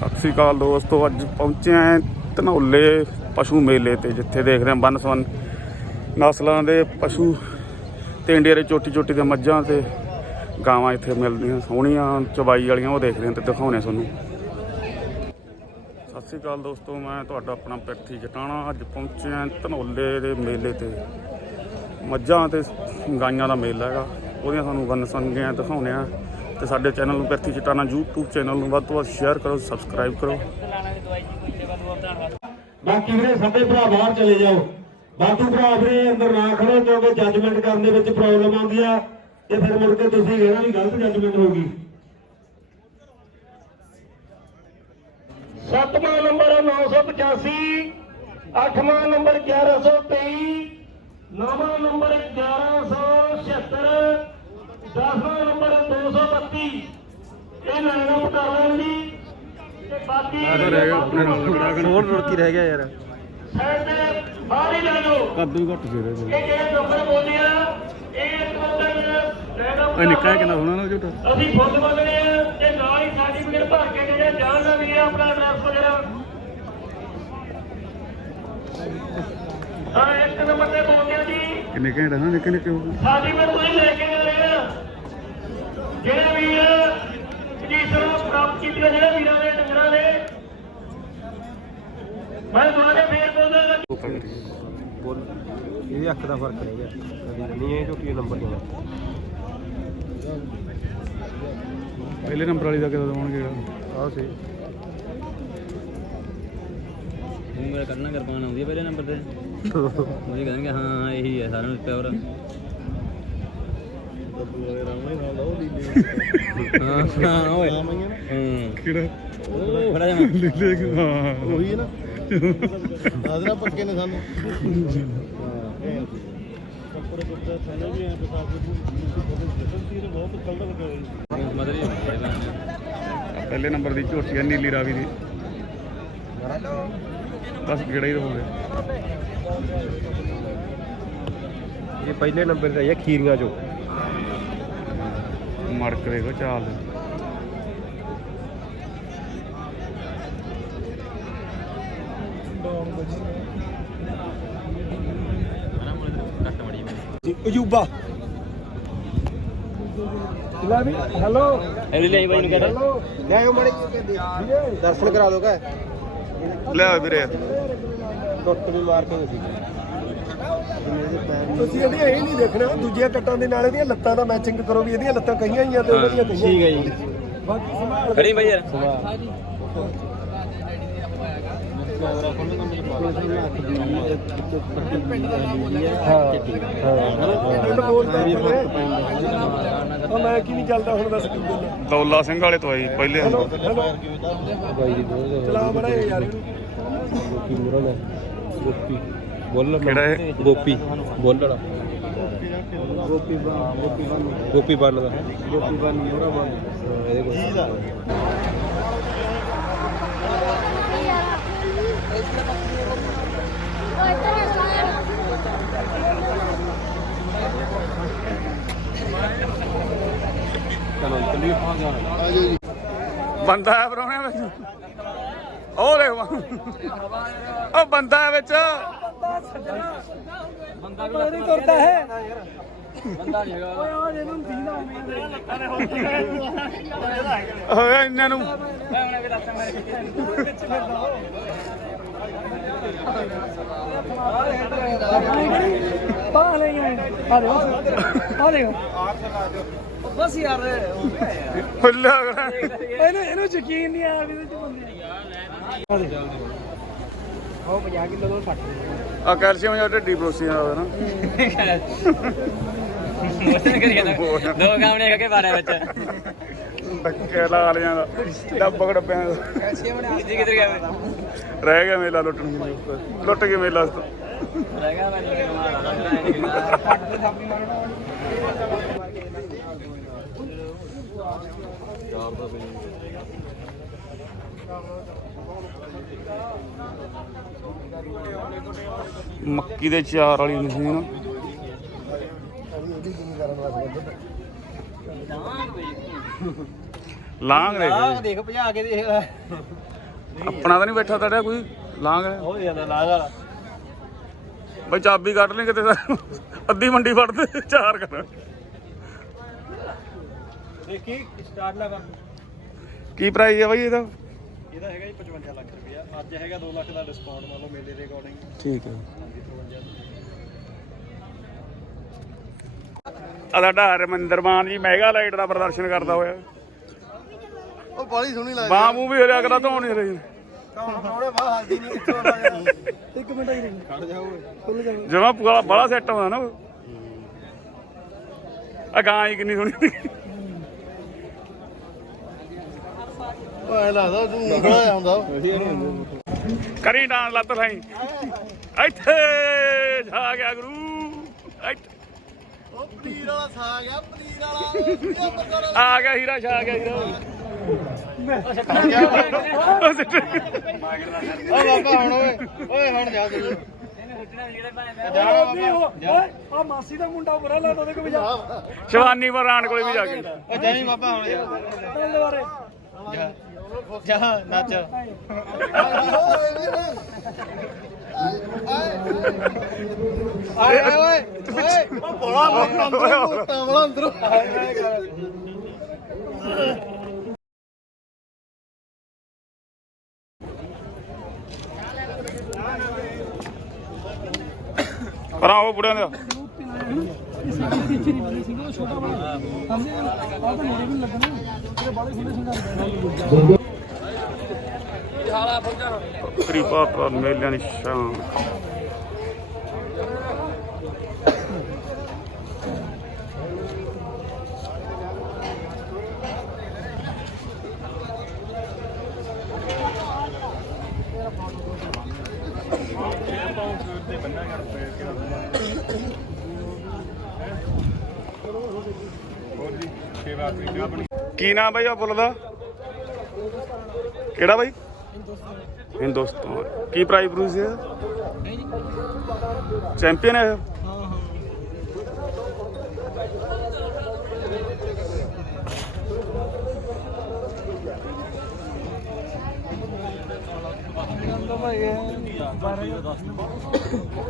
ਸਤਿ ਸ੍ਰੀ ਅਕਾਲ ਦੋਸਤੋ, ਅੱਜ ਪਹੁੰਚੇ ਆਂ ਧਨੌਲੇ ਪਸ਼ੂ ਮੇਲੇ ਤੇ, ਜਿੱਥੇ ਦੇਖ ਰਹੇ ਹਾਂ ਬੰਨ ਸਵੰਨ ਨਸਲਾਂ ਦੇ ਪਸ਼ੂ ਤੇ ਇੰਡੀਆ ਦੇ ਚੋਟੀ ਚੋਟੀ ਦੇ ਮੱਝਾਂ ਤੇ ਗਾਵਾਂ ਇੱਥੇ ਮਿਲਦੀਆਂ, ਸੋਹਣੀਆਂ ਚਬਾਈ ਵਾਲੀਆਂ, ਉਹ ਦੇਖ ਰਹੇ ਹਾਂ ਤੇ ਦਿਖਾਉਣੇ ਤੁਹਾਨੂੰ। ਸਤਿ ਸ੍ਰੀ ਅਕਾਲ ਦੋਸਤੋ, ਮੈਂ ਤੁਹਾਡਾ ਆਪਣਾ ਪਿਰਥੀ ਜਟਾਣਾ, ਅੱਜ ਪਹੁੰਚੇ ਆਂ ਧਨੌਲੇ ਦੇ ਮੇਲੇ ਤੇ। ਮੱਝਾਂ ਤੇ ਗਾਈਆਂ ਦਾ ਮੇਲਾ ਹੈਗਾ, ਉਹਦੀਆਂ ਤੁਹਾਨੂੰ ਵੰਨ ਸੰਗੀਆਂ ਦਿਖਾਉਣੇ ਆ ਤੇ ਸਾਡੇ ਚੈਨਲ ਨੂੰ ਪਿਰਥੀ ਚਟਾਣਾ YouTube ਚੈਨਲ ਨੂੰ ਵੱਧ ਤੋਂ ਵੱਧ ਸ਼ੇਅਰ ਕਰੋ ਸਬਸਕ੍ਰਾਈਬ ਕਰੋ। ਬਾਕੀ ਵੀਰੇ ਸਾਡੇ ਭਰਾ ਬਾਹਰ ਚਲੇ ਜਾਓ। ਬਾਕੀ ਭਰਾ ਵੀਰੇ ਅੰਦਰ ਨਾ ਖੜੋ ਕਿਉਂਕਿ ਜੱਜਮੈਂਟ ਕਰਨ ਦੇ ਵਿੱਚ ਪ੍ਰੋਬਲਮ ਆਉਂਦੀ ਆ ਤੇ ਫਿਰ ਮੁੜ ਕੇ ਤੁਸੀਂ ਕਹਿਣਾ ਵੀ ਗਲਤ ਜੱਜਮੈਂਟ ਹੋਊਗੀ ਸੱਤਵਾਂ ਨੰਬਰ 985 ਅੱਠਵਾਂ ਨੰਬਰ 1123 ਨੌਵਾਂ ਨੰਬਰ 1176 ਦਸਵਾਂ ਨੰਬਰ 232 ਇਹ ਲਾਈਨ ਅਪ ਕਰ ਲੈਣ ਜੀ। ਤੇ ਬਾਕੀ ਹੋਰ ਰੁੜਕੀ ਰਹਿ ਗਿਆ ਯਾਰ। ਸਾਈਡ ਤੇ ਬਾਹਰ ਹੀ ਲੈ ਜਾਓ। ਕੱਦੂ ਘੱਟ ਸੀ ਇਹ ਜਿਹੜੇ ਨੰਬਰ ਬੋਲੇ ਆ ਇਹ ਇੱਕ ਨੰਬਰ ਲੈਣ ਅਪ ਇਹ ਨਿੱਕਾ ਕਿੰਨਾ ਸੋਹਣਾ ਨਾ ਝੂਟਾ ਅਸੀਂ ਫੁੱਲ ਮੰਗਣੇ ਆ ਤੇ ਨਾਲ ਹੀ ਸਰਟੀਫਿਕੇਟ ਭਰ ਕੇ ਜਿਹੜੇ ਜਾਣ ਦਾ ਵੀ ਹੈ ਆਪਣਾ ਐਡਰੈਸ ਵਗੈਰਾ। ਹਾਂ ਇੱਕ ਨੰਬਰ ਤੇ ਬੋਲਦੇ ਆ ਜੀ। ਕਿੰਨੇ ਘੰਟੇ ਨਾ ਨਿੱਕੇ ਨਿੱਕੇ ਹੋ ਸਰਟੀਫਿਕੇਟ ਤੁਸੀਂ ਲੈ ਕੇ ਜਿਹੜੇ ਵੀ ਪੋਜੀਸ਼ਨ ਪ੍ਰਾਪਤ ਕੀਤੀ ਹੈ ਜਿਹੜੇ ਵੀਰਾਂ ਦੇ ਡੰਗਰਾਂ ਦੇ। ਮੈਂ ਦੁਬਾਰਾ ਫੇਰ ਬੋਲਦਾ ਬੋਲ ਇਹਦੀ ਅੱਖ ਦਾ ਫ਼ਰਕ ਰਹਿ ਗਿਆ ਕਦੀ ਨਹੀਂ ਇਹ ਝੋਟੀ ਨੰਬਰ ਨਹੀਂ ਪਹਿਲੇ ਨੰਬਰ ਵਾਲੀ ਦਾ ਕਿਦੋਂ ਦਵਾਉਣਗੇ? ਆਹ ਸੀ। ਮੇਰਾ ਕਰਨਾ ਕਿਰਪਾਨ ਆਉਂਦੀ ਹੈ ਪਹਿਲੇ ਨੰਬਰ ਤੇ। ਉਹੀ ਕਹਿੰਦੇ ਹਾਂ ਹਾਂ ਇਹੀ ਹੈ ਸਾਰਿਆਂ ਨੂੰ ਹੋਰ ਹਾਂ ਹਾਂ ਓਏ ਹੂੰ ਕਿਹੜਾ ਉਹ ਖੜਾ ਜਾ ਲੀਲੇ ਹਾਂ ਉਹੀ ਹੈ ਨਾ ਆਦਰਾ ਪੱਕੇ ਨੇ ਸਾਨੂੰ ਮਦਰ ਹੀ ਹੁੰਦੀ ਹੈ ਪਹਿਲੇ ਨੰਬਰ ਦੀ ਝੋਟੀ ਆ, ਨੀਲੀ ਰਾਵੀ ਦੀ। ਬਸ ਕਿਹੜਾ ਹੀ ਰਹੋਗੇ। ਇਹ ਪਹਿਲੇ ਨੰਬਰ ਤੇ ਆਇਆ ਖੀਰੀਆਂ ਚੋਂ। ਮੜਕ ਦੇਖੋ ਚਾਲ ਮੜੀ ਅਜੂਬਾ ਲੈ ਵੀ ਹੈਲੋ ਲੈ ਬਾਈ ਨੂੰ ਕਹਿੰਦੇ ਲੈ ਆਓ ਮੜੀ ਦਰਸ਼ਨ ਕਰਾ ਦੋਗਾ ਲੈ ਵੀਰੇ। ਟੁੱਟ ਵੀ ਮਾਰ ਕੇ ਸੀ। ਤੁਸੀਂ ਇਹਦੀਆਂ ਇਹ ਨਹੀਂ ਦੇਖਣਾ ਦੂਜੀਆਂ ਕੱਟਾਂ ਦੇ ਨਾਲ ਇਹਦੀਆਂ ਲੱਤਾਂ ਦਾ ਮੈਚਿੰਗ ਕਰੋ ਵੀ ਇਹਦੀਆਂ ਲੱਤਾਂ ਕਹੀਆਂ ਹੀ ਆ ਤੇ ਉਹਨਾਂ ਦੀਆਂ ਕਹੀਆਂ ਠੀਕ ਹੈ ਜੀ। ਬਾਕੀ ਸੰਭਾਲ ਖੜੀ ਬਾਈ ਯਾਰ। ਹਾਂ ਬੋਲਦਾ ਵੀ ਫ਼ਰਕ ਪੈਂਦਾ ਉਹ ਮੈਂ ਕੀ ਨਹੀਂ ਚੱਲਦਾ ਹੁਣ ਦੱਸ ਕੀ ਦੌਲਾ ਸਿੰਘ ਵਾਲੇ ਤੋਂ ਆਈ ਪਹਿਲੇ ਚਲਾ ਬੜਾ ਯਾਰ। ਇਹਨੂੰ ਗੋਪੀ ਮੁਰਨ ਹੈ। ਗੋਪੀ ਬੋਲ ਕਿਹੜਾ ਇਹ? ਗੋਪੀ ਬੋਲੜਾ ਗੋਪੀ ਬਾ ਗੋਪੀ ਬਾ ਗੋਪੀ ਬੰਨ ਦਾ ਗੋਪੀ ਬਾ ਮੋਰਾ ਬਾ ਇਹਦੇ ਕੋਲ ਚਲੋ ਚੱਲੀਏ। ਪਹੁੰਚ ਜਾਣਾ ਬੰਦਾ ਹੈ ਪਰੋਣੇ ਵਿੱਚ। ਉਹ ਦੇਖ। ਵਾ। ਉਹ ਬੰਦਾ ਹੈ ਵਿੱਚ। ਬੰਦਾ ਨਹੀਂ ਕਰਦਾ ਹੈ। ਬੰਦਾ ਨਹੀਂ ਹੈਗਾ। ਓਏ ਇਹਨਾਂ ਨੂੰ ਬਾਹ ਲੈ ਗਏ ਆ ਦੇਖੋ ਆ ਦੇਖੋ ਬਸ ਯਾਰ ਫੁੱਲਾ ਇਹਨੂੰ ਇਹਨੂੰ ਯਕੀਨ ਨਹੀਂ ਆ ਵੀ ਇਹਦੇ ਚ ਬੰਦੇ ਆ ਦੇਖੋ। ਉਹ 50 ਕਿਲੋ ਦਾ ਫੱਟ ਆ ਕੈਲਸ਼ੀਅਮ ਜਾਂ ਢਿੱਡੀ ਬਰੋਸੀ ਦਾ ਹੋਵੇ ਨਾ। ਦੋ ਕਾਮਣੇ ਕੇ ਬਾਰੇ ਵਿੱਚ। ਡੱਕੇ ਲਾ ਲਿਆਂ ਦਾ ਡੱਬ ਡੱਬਿਆਂ ਦਾ। ਜੀ ਕਿੱਧਰ ਗਿਆ ਰਹਿ ਗਿਆ ਮੇਲਾ ਲੁੱਟਣ ਨੂੰ ਲੁੱਟ ਕੇ ਮੇਲਾ ਉਸ ਤੋਂ ਰਹਿ ਗਿਆ ਮੈਂ ਮੱਕੀ ਦੇ ਚਾਰ ਵਾਲੀ ਮਸ਼ੀਨ ਲਾਂਗ ਦੇ ਆਹ ਦੇਖ ਭਜਾ ਕੇ ਦੇਖ। ਆਪਣਾ ਤਾਂ ਨਹੀਂ ਬੈਠਾ ਤੁਹਾਡਾ ਕੋਈ ਲਾਂਗ ਹੈ ਹੋ ਜਾਂਦਾ ਲਾਗ ਵਾਲਾ। ਬਈ ਚਾਬੀ ਕੱਢ ਲਈ ਕਿਤੇ ਤਾਂ। ਅੱਧੀ ਮੰਡੀ ਫੜਦੇ ਚਾਰ ਕਰ। ਦੇਖੀ ਸਟਾਰਟ ਲਾ ਕਰ। ਕੀ ਪ੍ਰਾਈਸ ਹੈ ਬਾਈ ਇਹਦਾ? ਇਹਦਾ ਹੈਗਾ ਜੀ 55 ਲੱਖ ਰੁਪਇਆ। ਅੱਜ ਹੈਗਾ 2 ਲੱਖ ਦਾ ਡਿਸਕਾਊਂਟ ਮੰਨ ਲਓ ਮੇਲੇ ਦੇ ਅਕੋਰਡਿੰਗ ਠੀਕ ਹੈ। ਹਾਂਜੀ 53 ਆ ਸਾਡਾ ਹਰਮੰਦਰ ਮਾਨ ਜੀ ਮੈਗਾ ਲਾਈਟ ਦਾ ਪ੍ਰਦਰਸ਼ਨ ਕਰਦਾ ਹੋਇਆ। ਉਹ ਬਾਲੀ ਸੋਹਣੀ ਲੱਗਦੀ। ਬਾਹ ਮੂੰਹ ਵੀ ਧੋਣ ਨਹੀਂ ਰਹੀ। ਬਾਹ ਹਲਦੀ ਨਹੀਂ ਇੱਕ ਮਿੰਟ ਹੀ ਰਹੀ ਖੜ ਜਾ ਓਏ। ਖੁੱਲ ਜਾ ਜਮਾ ਪੂਰਾ ਬੜਾ ਸੈੱਟ ਹੁੰਦਾ ਨਾ ਉਹ। ਆ ਗਾਂ ਹੀ ਕਿੰਨੀ ਸੋਹਣੀ। ਓਏ ਲੱਗਦਾ ਤੂੰ ਹੁੰਦਾ ਕਰੀ ਡਾਂਸ ਲੱਤ ਲਾਈ ਇੱਥੇ ਜਾ ਗਿਆ ਗੁਰੂ। ਇੱਥੇ। ਉਹ ਪਨੀਰ ਵਾਲਾ ਸਾਗ ਆ ਪਨੀਰ ਵਾਲਾ ਆ ਗਿਆ ਹੀਰਾ ਛਾ ਗਿਆ ਹੀਰਾ। ਉਹ ਬਾਬਾ ਹੁਣ ਓਏ ਓਏ ਹੁਣ ਜਾ ਤੂੰ ਓਏ ਆ ਮਾਸੀ ਦਾ ਮੁੰਡਾ ਬੁਰਾ ਲੱਗਦਾ ਉਹਦੇ ਕੋਲ ਜਾ ਸ਼ਿਵਾਨੀ ਬਰਾਨ ਕੋਲੇ ਵੀ ਜਾ ਕੇ ਓ ਜਾਈ ਬਾਬਾ ਹੁਣ ਜਾ ਜਾ ਜਾ ਨੱਚ। ਆਏ ਆਏ ਓਏ ਓਏ। ਬੜਾ ਮੋਟਾ ਅੰਦਰੋਂ ਮੋਟਾ ਬੜਾ ਅੰਦਰੋਂ ਪਰ ਉਹ ਬੁੜਿਆਂ ਦਾ। ਛੋਟਾ ਬੜਾ ਸਮਝੇ ਆ ਤਾਂ ਮੇਰੇ ਵੀ ਲੱਗਣਾ। ਇਹਦੇ ਬਾਲੇ ਸੁੰਦਰ ਕਿਰਪਾ ਕਰ ਮੇਲਿਆਂ ਦੀ ਸ਼ਾਨ ਕੀ ਨਾਮ ਬਾਈ ਆ ਫੁੱਲ ਦਾ? ਕਿਹੜਾ ਬਾਈ? ਹਿੰਦੁਸਤਾਨ। ਕੀ ਪ੍ਰਾਈਜ਼ ਪ੍ਰੂਸ ਹੈ? ਚੈਂਪੀਅਨ ਹੈ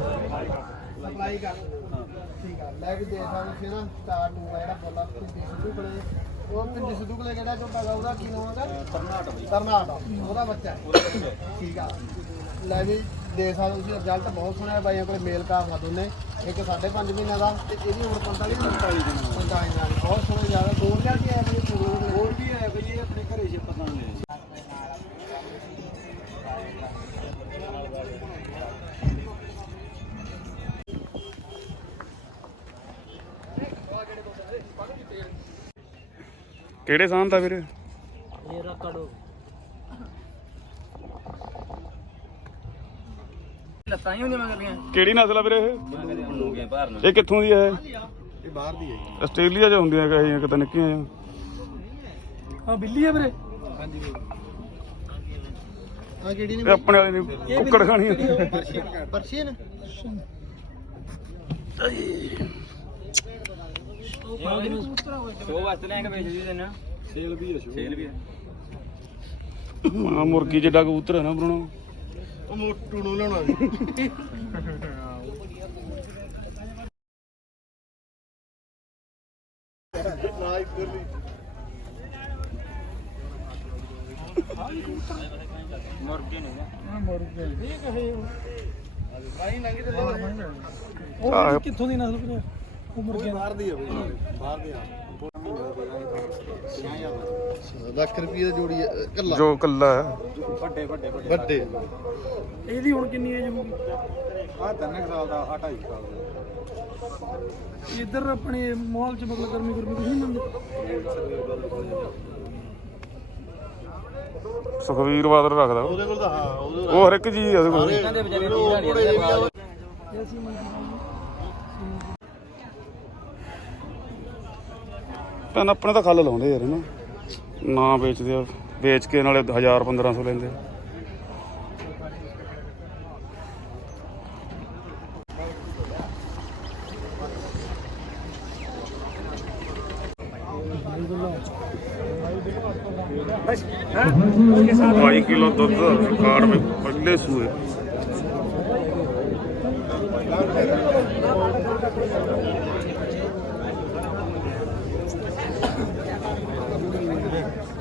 ਸਪਲਾਈ ਕਰ। ਠੀਕ ਆ, ਲੈ ਕੇ ਦੇ ਸਾਨੂੰ ਫਿਰ ਸਟਾਰ ਟੂ ਜਿਹੜਾ ਬੋਲਾ ਪਿੰਡੀ ਸਿੱਧੂ ਕੋਲੇ ਉਹ ਪਿੰਡੀ ਸਿੱਧੂ ਕੋਲੇ ਕਿਹੜਾ ਝੋਟਾ ਗਾ ਉਹਦਾ ਕੀ ਨਾਮ ਹੈਗਾ ਕਰਨਾਟਕ ਕਰਨਾਟਕ ਉਹਦਾ ਬੱਚਾ ਹੈ। ਠੀਕ ਆ। ਲੈ ਵੀ ਦੇ ਸਕਦੇ ਤੁਸੀਂ ਰਿਜ਼ਲਟ ਬਹੁਤ ਸੋਹਣਾ ਹੈ ਬਾਈਆਂ ਕੋਲੇ ਮੇਲ ਕਾਫਾ ਦੋਨੇ। ਇੱਕ 5.5 ਮਹੀਨਿਆਂ ਦਾ ਤੇ ਇਹਦੀ ਹੁਣ 45 ਦਿਨ 45 ਦਿਨ 45 ਦਿਨ ਬਹੁਤ ਸੋਹਣਾ ਜ਼ਿਆਦਾ ਦੋ ਹਜ਼ਾਰ ਦੀ ਹੈ ਬਈ ਹੋਰ ਵੀ ਹੈ ਬਈ ਇਹ ਆਪਣੇ ਘਰੇ ਛੇ ਪਤਾ ਨਹੀਂ ਕਿਹੜੇ ਸਾਨ ਦਾ ਵੀਰੇ? ਲੱਤਾਂ ਹੀ ਹੁੰਦੀਆਂ ਮਗਰਲੀਆਂ। ਕਿਹੜੀ ਨਸਲ ਆ ਵੀਰੇ ਇਹ? ਇਹ ਕਿੱਥੋਂ ਦੀ ਹੈ ਇਹ? ਬਾਹਰ ਦੀ ਹੈ ਆਸਟ੍ਰੇਲੀਆ 'ਚ ਹੁੰਦੀਆਂ ਕਹੀਆਂ ਕਿਤੇ ਨਿੱਕੀਆਂ ਜਿਹੀਆਂ। ਹਾਂ ਬਿੱਲੀ ਹੈ ਵੀਰੇ। ਆ ਕਿਹੜੀ ਇਹ ਆਪਣੇ ਵਾਲੇ ਨੇ ਕੁੱਕੜ ਖਾਣੀ ਆ। ਪਰਸ਼ੀਅਨ ਸ਼ੋ ਵਾਸਤੇ ਲੈ ਕੇ ਵੇਚਦੀ ਤੈਨੂੰ। ਸੇਲ ਵੀ ਹੈ ਸੇਲ ਵੀ ਹੈ ਮਾਂ ਮੁਰਗੀ ਜਿੱਡਾ ਕਬੂਤਰ ਹੈ ਨਾ ਬਰਣਾ। ਉਹ ਮੋਟੂ ਨੂੰ ਲਾਉਣਾ ਸੀ ਮੁਰਗੇ ਨੇ ਉਹ। ਕਿੱਥੋਂ ਦੀ ਨਸਲ ਵੀਰੇ? ਉਹ ਮੁਰਗੀਆਂ ਬਾਹਰ ਦੀ ਬਈ। ਬਾਹਰ ਦੀ ਆ। ਲੱਖ ਰੁਪਏ ਦੀ ਜੋੜੀ ਹੈ ਕੱਲਾ। ਜੋ ਕੱਲਾ ਹੈ। ਵੱਡੇ ਵੱਡੇ ਵੱਡੇ। ਇਹਦੀ ਹੁਣ ਕਿੰਨੀ ਏਜ ਹੋਊਗੀ? ਆ ਤਿੰਨ ਕੁ ਸਾਲ ਦਾ ਆ ਢਾਈ ਕੁ ਸਾਲ ਦਾ। ਇੱਧਰ ਆਪਣੇ ਮਾਹੌਲ ਚ ਮਤਲਬ ਗਰਮੀ ਗਰਮੀ ਕੁਝ ਨਹੀਂ ਮੰਨਦੇ? ਸੁਖਵੀਰ ਬਾਦਲ ਰੱਖਦਾ। ਉਹ। ਉਹਦੇ ਕੋਲ ਤਾਂ ਹਾਂ ਉਹਦੇ ਉਹ ਹਰ ਇੱਕ ਚੀਜ਼ ਉਹਦੇ ਕੋਲ ਦੇ ਵਿਚਾਰੇ ਅਸੀਂ ਮੰਨਦੇ ਭੈਣ, ਆਪਣੇ ਤਾਂ ਖੱਲ ਲਾਉਂਦੇ ਯਾਰ ਨਾ ਨਾ ਵੇਚਦੇ ਆ, ਵੇਚ ਕੇ ਨਾਲੇ 1000 1500 ਲੈਂਦੇ ਆ। 22 ਕਿਲੋ ਦੁੱਧ ਰਿਕਾਰਡ ਵਿੱਚ ਪਹਿਲੇ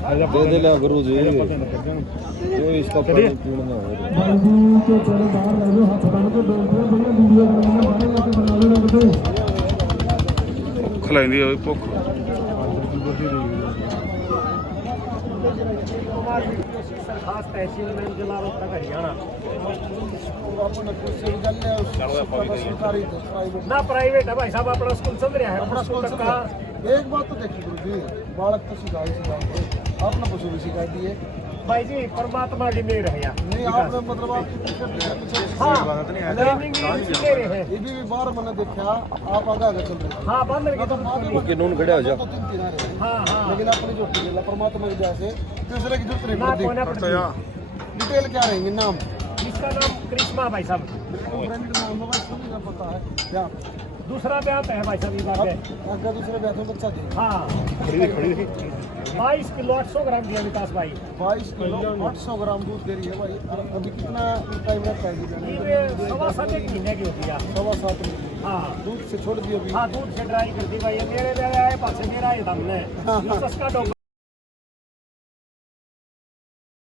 यहाँ जा कहाँ जाएगी किस जाना है ਦੇ ਦੇ ਲਿਆ ਗੁਰੂ ਜੀ ਜੋ ਇਸ ਦਾ ਪਾਣੀ ਪੀਣ ਨਾ ਹੋਵੇ ਭੁੱਖ ਲੈਂਦੀ ਹੋਈ ਭੁੱਖ खास तहसील में जलावत तक हरियाणा ਆਪਣਾ ਕੋਈ ਸਹੀ ਗੱਲ ਹੈ ਉਸ ਸਰਕਾਰੀ ਤੇ ਪ੍ਰਾਈਵੇਟ ना प्राइवेट है भाई साहब अपना स्कूल चल रहा है अपना स्कूल तक का एक बात तो देखिए गुरु जी बालक तो सिखाई सिखाओगे आपने ना पूछो शिकायत दिए। भाई जी परमात्मा की मेहर है यार नहीं आपने मतलब आप की दिक्कत हाँ, नहीं है। हाँ नहीं आपकी ये भी बार मैंने देखा आप आगे आगे चल रहे हाँ। बंद करके तो ओके नून खड़े हो जा हाँ। हाँ लेकिन अपनी जो परमात्मा की दया से दूसरे की दूसरे को अच्छा, हाँ। डिटेल क्या रहेंगे? नाम? इसका नाम कृष्णा भाई साहब। ब्रांड नाम पता है। क्या? दूसरा ब्याह है भाई साहब ये बात है अब आगे दूसरे बैठो बच्चा दे हाँ। बाईस किलो आठ सौ ग्राम दिया विकास भाई। बाईस किलो आठ सौ ग्राम दूध दे रही है भाई। अभी कितना टाइम रहता है ये सवा सात एक महीने की होती है। सवा सात महीने। हाँ। दूध से छोड़ अभी। हाँ दूध से ड्राई कर दी भाई। मेरे मेरे आए पास मेरा ये दम है ये सस्ता डॉग